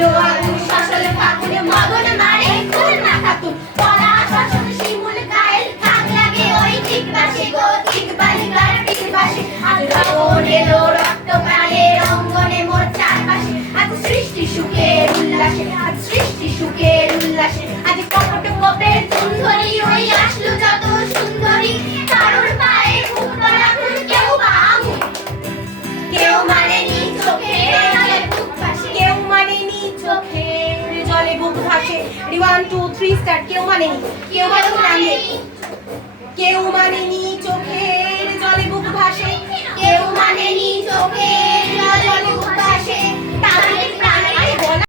আলো আগুন ফসল ফাগুন মগন মারে ফুল মাখাতুন পলা শশন শিমুল কায়েল থাক লাগে ওই ঠিক পাশে গো ঠিক বালিকার ঠিক পাশে আজ রাবণ এলো রক্ত প্রাণের অঙ্গনে মোর চারপাশে আজ সৃষ্টি সুখের উল্লাসে আজ সৃষ্টি সুখের উল্লাসে আজ কপট গোপের সুন্দরী ওই আসলো যত সুন্দরী কারোর পায়ে ফুল তোলা ফুল কেউ বা আগুন কেউ মানেনি চোখের জলে বুক ভাসে কেউ মানেনি চোখের জলে বুক ভাসে 1 2 3 স্টার্ট কেউ মানেনি কেউ মানেনি কেউ মানেনি চোখের জলে বুক ভাসে কেউ মানেনি চোখের জলে বুক ভাসে